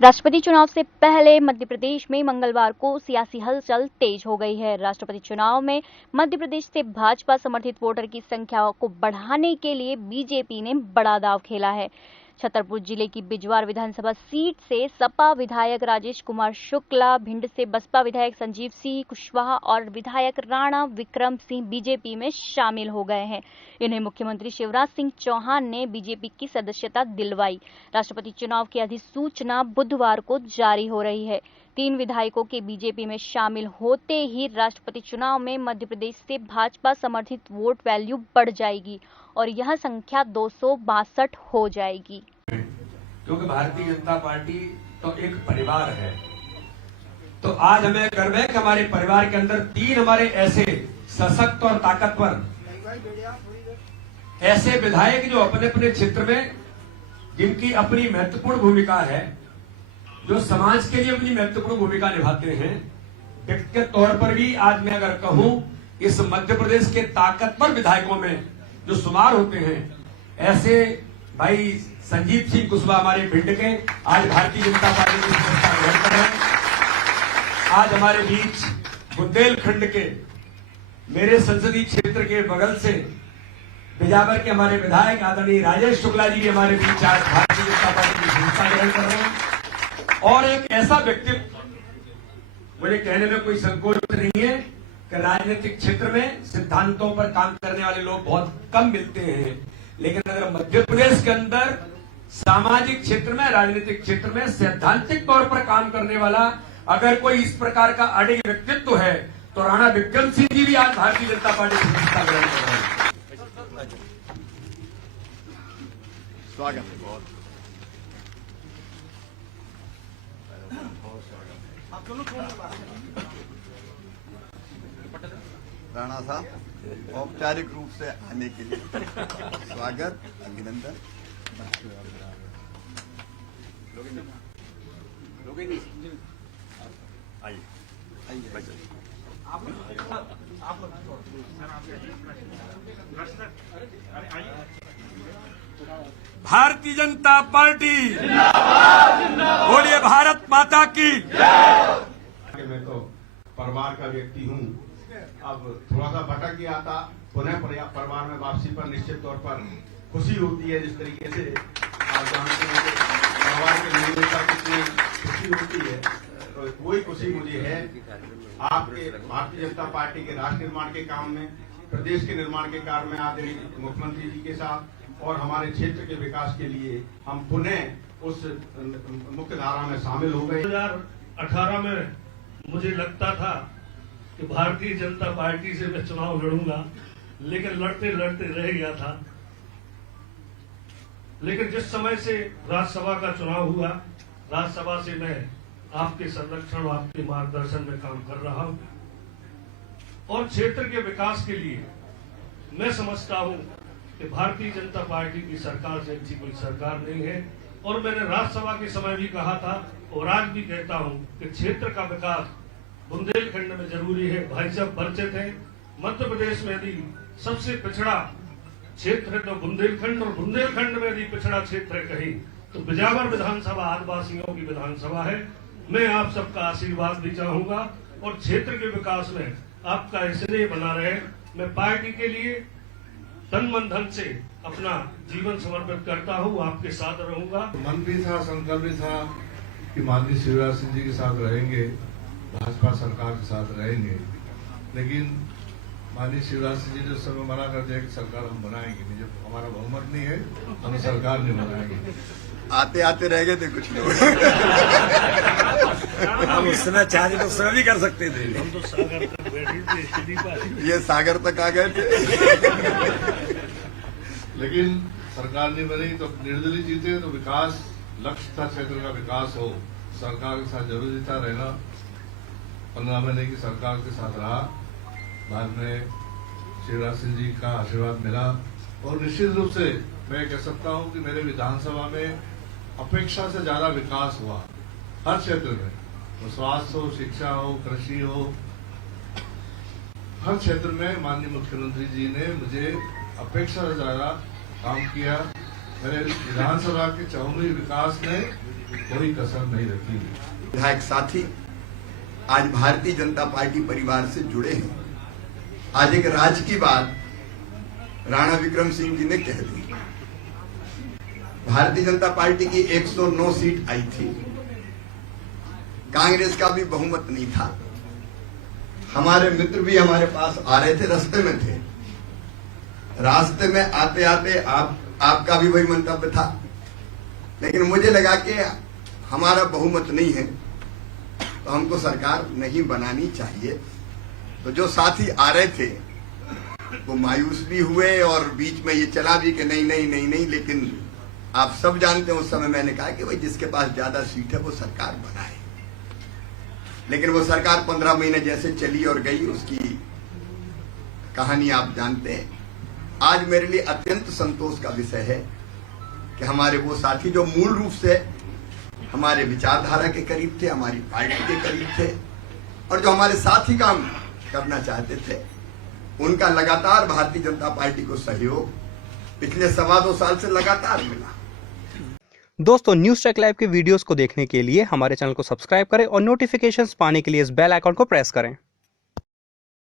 राष्ट्रपति चुनाव से पहले मध्य प्रदेश में मंगलवार को सियासी हलचल तेज हो गई है। राष्ट्रपति चुनाव में मध्य प्रदेश से भाजपा समर्थित वोटर की संख्या को बढ़ाने के लिए बीजेपी ने बड़ा दांव खेला है। छतरपुर जिले की बिजवार विधानसभा सीट से सपा विधायक राजेश कुमार शुक्ला, भिंड से बसपा विधायक संजीव सिंह कुशवाहा और विधायक राणा विक्रम सिंह बीजेपी में शामिल हो गए हैं। इन्हें मुख्यमंत्री शिवराज सिंह चौहान ने बीजेपी की सदस्यता दिलवाई। राष्ट्रपति चुनाव की अधिसूचना बुधवार को जारी हो रही है। 3 विधायकों के बीजेपी में शामिल होते ही राष्ट्रपति चुनाव में मध्य प्रदेश से भाजपा समर्थित वोट वैल्यू बढ़ जाएगी और यह संख्या 262 हो जाएगी। क्योंकि भारतीय जनता पार्टी तो एक परिवार है, तो आज हमें गर्व है कि हमारे परिवार के अंदर 3 हमारे ऐसे सशक्त और ताकतवर ऐसे विधायक जो अपने अपने क्षेत्र में जिनकी अपनी महत्वपूर्ण भूमिका है, जो समाज के लिए अपनी महत्वपूर्ण भूमिका निभाते हैं। व्यक्तिगत तौर पर भी आज मैं अगर कहूं, इस मध्य प्रदेश के ताकतवर विधायकों में जो शुमार होते हैं, ऐसे भाई संजीव सिंह कुशवाहा हमारे भिंड के आज भारतीय जनता पार्टी की सदस्यता ग्रहण कर रहे हैं। आज हमारे बीच बुंदेलखंड के मेरे संसदीय क्षेत्र के बगल से बिजावर के हमारे विधायक आदरणीय राजेश शुक्ला जी भी हमारे बीच आज भारतीय जनता पार्टी की सदस्यता ग्रहण कर रहे हैं। और एक ऐसा व्यक्तित्व, मुझे कहने में कोई संकोच नहीं है कि राजनीतिक क्षेत्र में सिद्धांतों पर काम करने वाले लोग बहुत कम मिलते हैं, लेकिन अगर मध्य प्रदेश के अंदर सामाजिक क्षेत्र में, राजनीतिक क्षेत्र में सैद्धांतिक तौर पर काम करने वाला अगर कोई इस प्रकार का अड़िग व्यक्तित्व है तो राणा विक्रम सिंह जी भी आज भारतीय जनता पार्टी की सदस्यता ग्रहण कर रहे हैं। स्वागत है बहुत। राणा साहब औपचारिक रूप से आने के लिए स्वागत, अभिनंदन। भारतीय जनता पार्टी बोलिए, भारत माता की। मैं तो परिवार का व्यक्ति हूँ, अब थोड़ा सा भटक गया था, पुनः परिवार में वापसी पर निश्चित तौर पर खुशी होती है। जिस तरीके से आप जानते हैं कि परिवार के निर्णय पर कितनी खुशी होती है, तो वही खुशी मुझे है आपके भारतीय जनता पार्टी के राष्ट्र निर्माण के काम में, प्रदेश के निर्माण के कार्य में आदरणीय मुख्यमंत्री जी के साथ और हमारे क्षेत्र के विकास के लिए हम पुनः उस मुख्य धारा में शामिल हो गए। 2018 में मुझे लगता था कि भारतीय जनता पार्टी से मैं चुनाव लड़ूंगा, लेकिन लड़ते लड़ते रह गया था। लेकिन जिस समय से राज्यसभा का चुनाव हुआ, राज्यसभा से मैं आपके संरक्षण, आपके मार्गदर्शन में काम कर रहा हूं और क्षेत्र के विकास के लिए मैं समझता हूं कि भारतीय जनता पार्टी की सरकार से अच्छी कोई सरकार नहीं है। और मैंने राज्यसभा के समय भी कहा था और आज भी कहता हूं कि क्षेत्र का विकास बुंदेलखंड में जरूरी है। भाई साहब परिचित है, मध्य प्रदेश में यदि सबसे पिछड़ा क्षेत्र है तो बुंदेलखंड, और बुंदेलखंड में यदि पिछड़ा क्षेत्र है कहीं तो बिजावर विधानसभा आदिवासियों की विधानसभा है। मैं आप सबका आशीर्वाद भी चाहूंगा और क्षेत्र के विकास में आपका स्नेह बना रहे। मैं पार्टी के लिए तन मन धन से अपना जीवन समर्पित करता हूं, आपके साथ रहूंगा। मन भी था, संकल्प भी था कि माननीय शिवराज सिंह जी के साथ रहेंगे, भाजपा सरकार के साथ रहेंगे, लेकिन माननीय शिवराज सिंह जी ने उस समय मना कर दिया कि सरकार हम बनाएंगे नहीं, जब हमारा बहुमत नहीं है हम सरकार नहीं बनाएंगे। आते आते रह गए थे कुछ लोग। हम उस समय चाहे तो उस समय भी कर सकते थे। हम तो सागर तक बैठे थे, ये सागर तक आ गए थे। लेकिन सरकार नहीं बनी तो निर्दलीय जीते, तो विकास लक्ष्य था, क्षेत्र का विकास हो, सरकार के साथ जरूरी था रहना। 15 महीने की सरकार के साथ रहा, बाद में शिवराज सिंह जी का आशीर्वाद मिला और निश्चित रूप से मैं कह सकता हूं कि मेरे विधानसभा में अपेक्षा से ज्यादा विकास हुआ हर क्षेत्र में, वो स्वास्थ्य हो, शिक्षा हो, कृषि हो, हर क्षेत्र में माननीय मुख्यमंत्री जी ने मुझे अपेक्षा से ज्यादा काम किया। मेरे विधानसभा के चहुमुखी विकास ने कोई कसर नहीं रखी। विधायक साथी आज भारतीय जनता पार्टी परिवार से जुड़े हैं। आज एक राज की बात राणा विक्रम सिंह जी ने कह दी। भारतीय जनता पार्टी की 109 सीट आई थी, कांग्रेस का भी बहुमत नहीं था। हमारे मित्र भी हमारे पास आ रहे थे, रास्ते में थे। रास्ते में आते आते आपका भी वही मंतव्य था, लेकिन मुझे लगा कि हमारा बहुमत नहीं है तो हमको सरकार नहीं बनानी चाहिए। तो जो साथी आ रहे थे वो मायूस भी हुए और बीच में ये चला भी कि नहीं नहीं नहीं नहीं, लेकिन आप सब जानते हैं उस समय मैंने कहा कि भाई जिसके पास ज्यादा सीट है वो सरकार बनाए। लेकिन वो सरकार 15 महीने जैसे चली और गई, उसकी कहानी आप जानते हैं। आज मेरे लिए अत्यंत संतोष का विषय है कि हमारे वो साथी जो मूल रूप से हमारे विचारधारा के करीब थे, हमारी पार्टी के करीब थे और जो हमारे साथ ही काम करना चाहते थे, उनका लगातार भारतीय जनता पार्टी को सहयोग पिछले 2.25 साल से लगातार मिला। दोस्तों, न्यूज़ ट्रैक लाइव के वीडियोस को देखने के लिए हमारे चैनल को सब्सक्राइब करें और नोटिफिकेशंस पाने के लिए इस बेल आइकन को प्रेस करें।